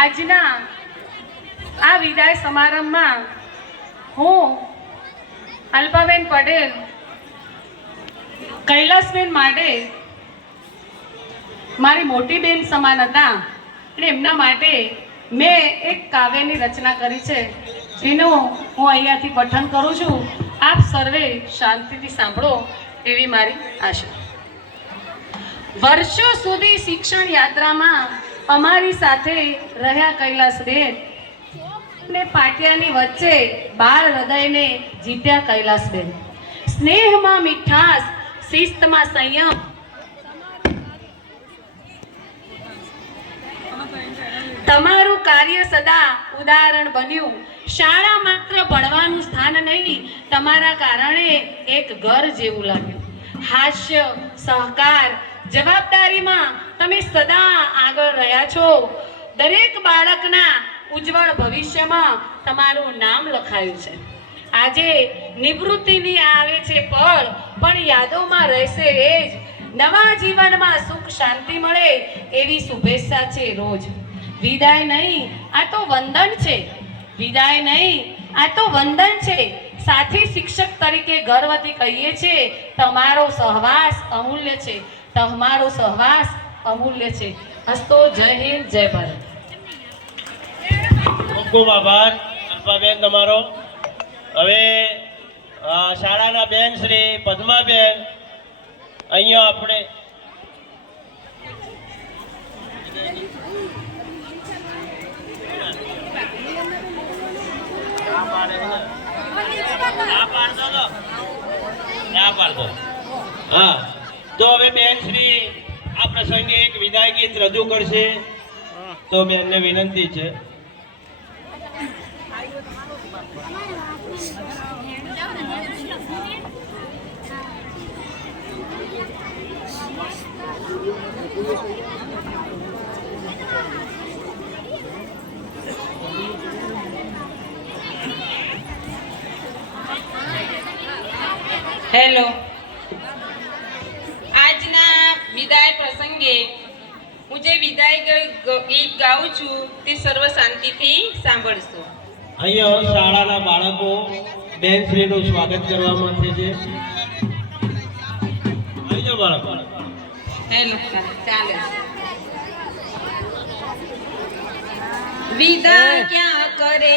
આજના આ વિદાય સમારંભમાં હું, અલ્પાબેન પટેલ, કૈલાસબેન માટે મારી મોટી બેન સમાન હતા, અને એમના માટે મેં એક કાવ્યની રચના કરી છે, જેનું હું અહીંયાથી પઠન કરું છું. આપ સર્વે શાંતિથી સાંભળો એવી મારી આશા. વર્ષો સુધી શિક્ષણ યાત્રામાં અમારી સાથે રહ્યા કૈલાસબેન ને પાટિયાની વચ્ચે બાળ હૃદયને જીત્યા કૈલાસબેન સ્નેહમાં મીઠાસ શિસ્તમાં સંયમ. તમારું કાર્ય સદા ઉદાહરણ બન્યું. શાળા માત્ર ભણવાનું સ્થાન નહીં, તમારા કારણે એક ઘર જેવું લાગ્યું. હાસ્ય, સહકાર જવાબદારીમાં તમે સદા આગળ રહ્યા છો. દરેક બાળકના ઉજ્જવળ ભવિષ્યમાં તમારું નામ લખાયું છે. આજે નિવૃત્તિની આવે છે પળ, પણ યાદોમાં રહેશે એ જ. નવા જીવનમાં સુખ શાંતિ મળે એવી શુભેચ્છા છે રોજ. વિદાય નહીં, આ તો વંદન છે. વિદાય નહીં, આ તો વંદન છે. સાથી શિક્ષક તરીકે ગર્વથી કહીએ છીએ, તમારો સહવાસ અમૂલ્ય છે. તમારો સહવાસ અમૂલ્ય છે. હસ્તો જય હિન્દ જય ભારત. ખૂબ ખૂબ આભાર અલ્પાબેન તમારો. હવે શાળાના બેન શ્રી પદ્માબેન અહીંયા આપણે ના પાડતો. હા. તો હવે બેન શ્રી, આ પ્રસંગે એક વિદાય ગીત રજૂ કરશે. તો બેનને વિનંતી છે. હેલો. આજના વિદાય પ્રસંગે હું જે વિદાય ગીત ગાઉં છું તે સર્વ શાંતિથી સાંભળશો. અહીંયા શાળાના બાળકો બેનશ્રીનું સ્વાગત કરવા માટે છે. બાળકો. હેલો ચાલે. વિદા ક્યાં કરે?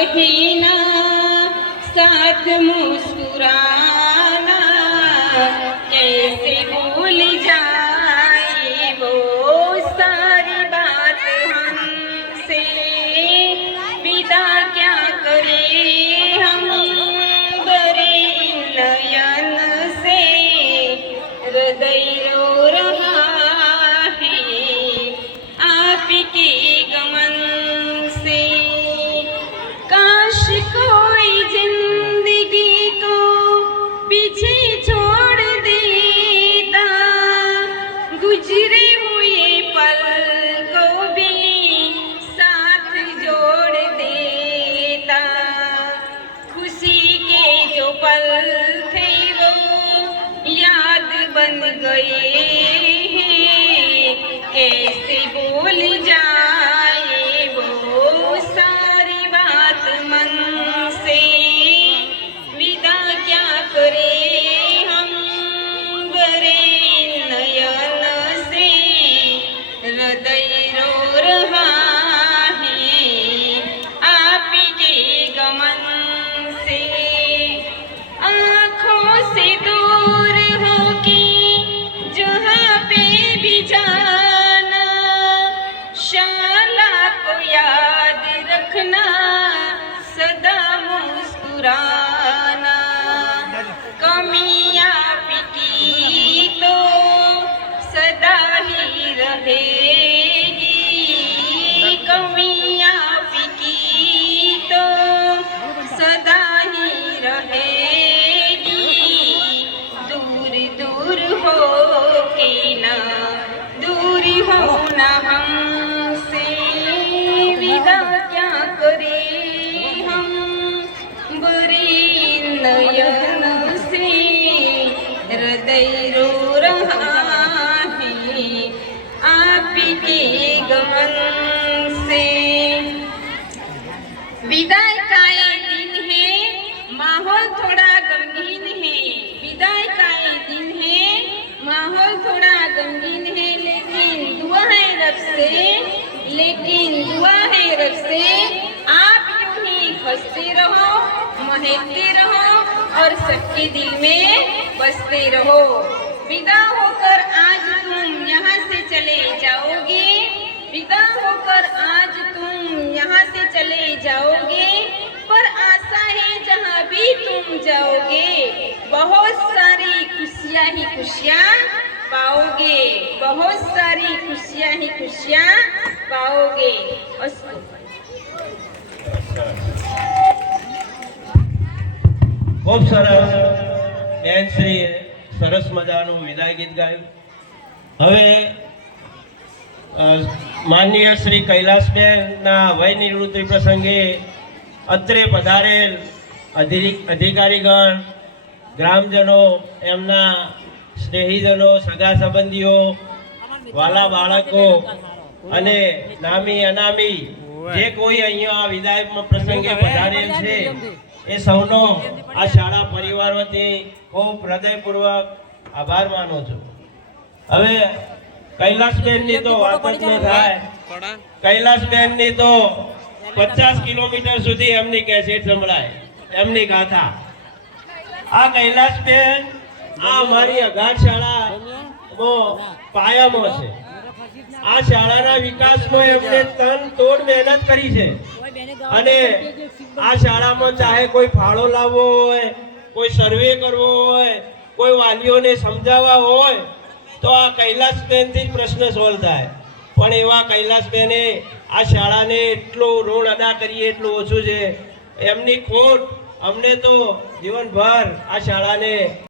કઠીના સાથ મુસ્કુરાના કૈસે બોલી પલ થયો યાદ બન ગઈ એસી બોલી જા. natural. विदाई का ये दिन है माहौल थोड़ा गमगीन है विदाई का ये दिन है माहौल थोड़ा गमगीन है लेकिन दुआ है रब से लेकिन दुआ है रब से आप यूं ही हंसते रहो महकते रहो और सबके दिल में बसते रहो। विदा होकर आज तुम यहाँ से चले जाओगे। विदा होकर आज तुम यहाँ से चले जाओगे। पर आशा है जहाँ भी तुम जाओगे, बहुत सारी खुशियाँ ही खुशियाँ पाओगे। बहुत सारी खुशियाँ ही खुशियाँ पाओगे। अस्तु ખૂબ સરસ. બેન શ્રી સરસ મજાનું વિદાય ગીત ગાયું. હવે માનનીય શ્રી કૈલાસબેનના વય નિવૃત્તિ પ્રસંગે અત્રે પધારેલ અધિ- અધિકારીગણ, ગ્રામજનો, એમના સ્નેહીજનો, સગા સંબંધીઓ, વાલા બાળકો અને નામી અનામી જે કોઈ અહીંયા આ વિદાય પ્રસંગે પધારેલ છે એ સૌનો આ શાળા પરિવાર વતી ખૂબ હૃદયપૂર્વક આભાર માનું છું. હવે કૈલાસબેનની તો વાત જ ન થાય. કૈલાસબેનની તો પચાસ કિલોમીટર સુધી એમની કેસેટ સંભળાય. એમની ગાથા. આ કૈલાસબેન આ અમારી અગાઢ શાળા પાયામાં છે. આ શાળાના વિકાસમાં એમણે તન તોડ મહેનત કરી છે. અને આ શાળામાં ચાહે કોઈ ફાળો લાવવો હોય કોઈ સર્વે કરવો હોય કોઈ વાલીઓને સમજાવવા હોય તો આ કૈલાસબેનથી જ પ્રશ્ન સોલ્વ થાય. પણ એવા કૈલાસબેને આ શાળાને એટલું ઋણ અદા કરીએ એટલું ઓછું છે. એમની ખોટ અમને તો જીવનભર આ શાળાને